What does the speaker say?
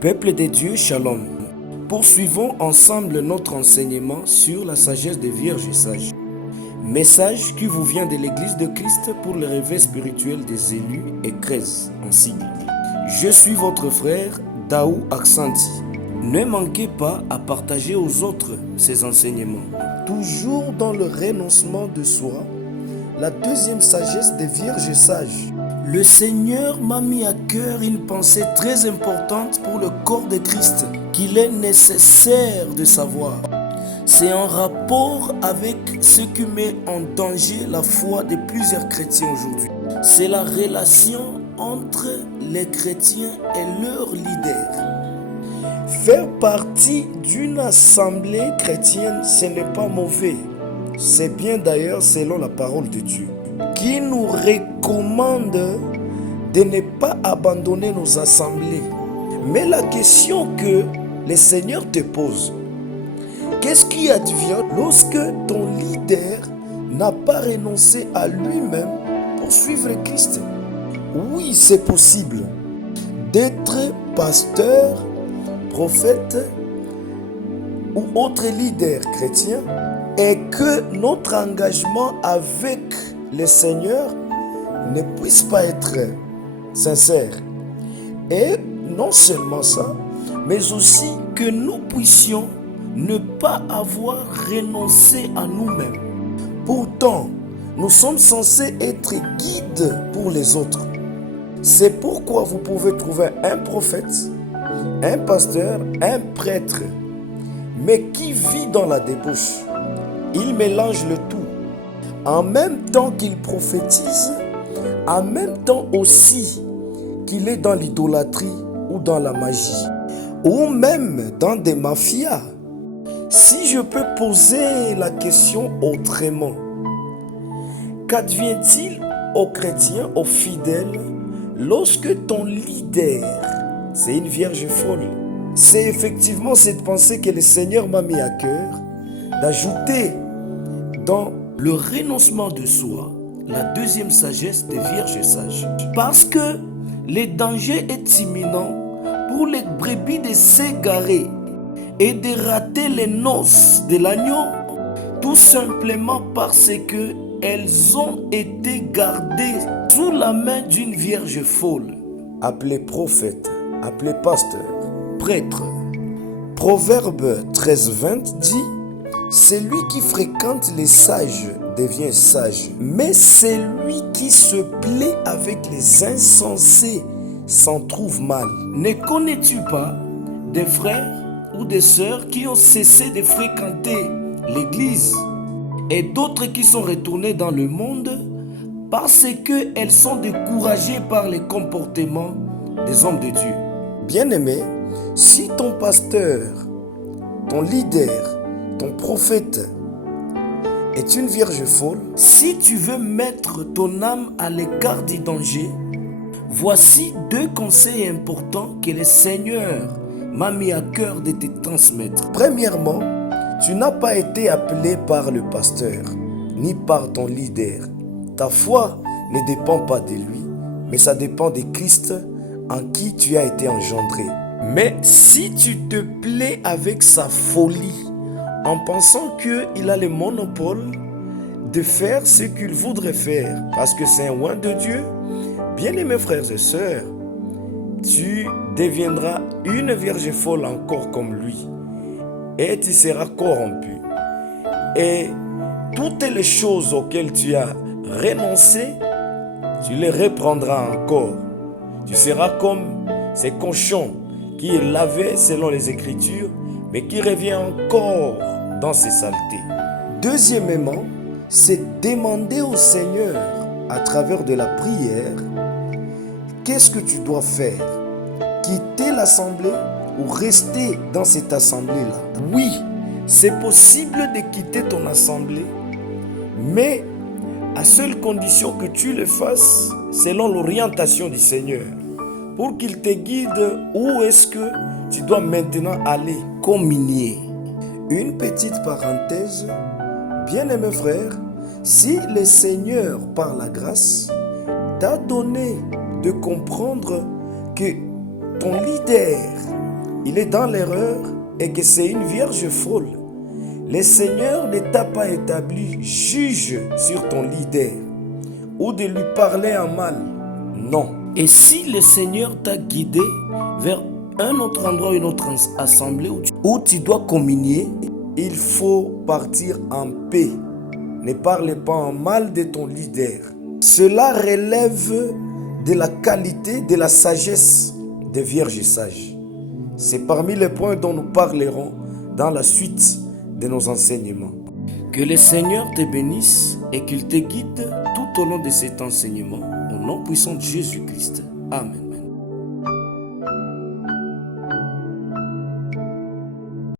Peuple de Dieu, Shalom. Poursuivons ensemble notre enseignement sur la sagesse des vierges sages. Message qui vous vient de l'Église de Christ pour le réveil spirituel des élus et 13 en sigle. Je suis votre frère Daou Aksanti. Ne manquez pas à partager aux autres ces enseignements. Toujours dans le renoncement de soi, la deuxième sagesse des vierges sages. Le Seigneur m'a mis à cœur une pensée très importante pour le corps de Christ qu'il est nécessaire de savoir. C'est en rapport avec ce qui met en danger la foi de plusieurs chrétiens aujourd'hui. C'est la relation entre les chrétiens et leurs leaders. Faire partie d'une assemblée chrétienne, ce n'est pas mauvais. C'est bien d'ailleurs selon la parole de Dieu, qui nous recommande de ne pas abandonner nos assemblées. Mais la question que le Seigneur te pose, qu'est-ce qui advient lorsque ton leader n'a pas renoncé à lui-même pour suivre Christ? Oui, c'est possible d'être pasteur, prophète ou autre leader chrétien et que notre engagement avec le Seigneur ne puisse pas être sincère. Et non seulement ça, mais aussi que nous puissions ne pas avoir renoncé à nous-mêmes. Pourtant, nous sommes censés être guides pour les autres. C'est pourquoi vous pouvez trouver un prophète, un pasteur, un prêtre, mais qui vit dans la débauche. Il mélange le tout. En même temps qu'il prophétise, en même temps aussi qu'il est dans l'idolâtrie ou dans la magie, ou même dans des mafias. Si je peux poser la question autrement, qu'advient-il aux chrétiens, aux fidèles, lorsque ton leader, c'est une vierge folle? C'est effectivement cette pensée que le Seigneur m'a mis à cœur d'ajouter dans le renoncement de soi la deuxième sagesse des vierges sages. Parce que le danger est imminent pour les brebis de s'égarer et de rater les noces de l'agneau, tout simplement parce que elles ont été gardées sous la main d'une vierge folle, appelée prophète, appelée pasteur, prêtre. Proverbe 13:20 dit: celui qui fréquente les sages devient sage, mais celui qui se plaît avec les insensés s'en trouve mal. Ne connais-tu pas des frères ou des sœurs qui ont cessé de fréquenter l'église et d'autres qui sont retournés dans le monde parce qu'elles sont découragées par les comportements des hommes de Dieu? Bien-aimé, si ton pasteur, ton leader, ton prophète est une vierge folle, si tu veux mettre ton âme à l'écart du danger, voici deux conseils importants que le Seigneur m'a mis à cœur de te transmettre. Premièrement, tu n'as pas été appelé par le pasteur, ni par ton leader. Ta foi ne dépend pas de lui, mais ça dépend de Christ en qui tu as été engendré. Mais si tu te plais avec sa folie, en pensant qu'il a le monopole de faire ce qu'il voudrait faire, parce que c'est un oint de Dieu, bien-aimés frères et sœurs, tu deviendras une vierge folle encore comme lui, et tu seras corrompu. Et toutes les choses auxquelles tu as renoncé, tu les reprendras encore. Tu seras comme ces cochons qui est lavé selon les Écritures, mais qui revient encore dans ses saletés. Deuxièmement, c'est demander au Seigneur, à travers de la prière, qu'est-ce que tu dois faire? Quitter l'assemblée ou rester dans cette assemblée-là? Oui, c'est possible de quitter ton assemblée, mais à seule condition que tu le fasses selon l'orientation du Seigneur, pour qu'il te guide où est-ce que tu dois maintenant aller communier. Une petite parenthèse, bien-aimé frère, si le Seigneur, par la grâce, t'a donné de comprendre que ton leader, il est dans l'erreur et que c'est une vierge folle, le Seigneur ne t'a pas établi juge sur ton leader ou de lui parler en mal. Non. Et si le Seigneur t'a guidé vers un autre endroit, une autre assemblée où tu dois communier, il faut partir en paix. Ne parle pas en mal de ton leader. Cela relève de la qualité, de la sagesse des vierges sages. C'est parmi les points dont nous parlerons dans la suite de nos enseignements. Que le Seigneur te bénisse et qu'il te guide tout au long de cet enseignement. Au nom puissant de Jésus-Christ. Amen.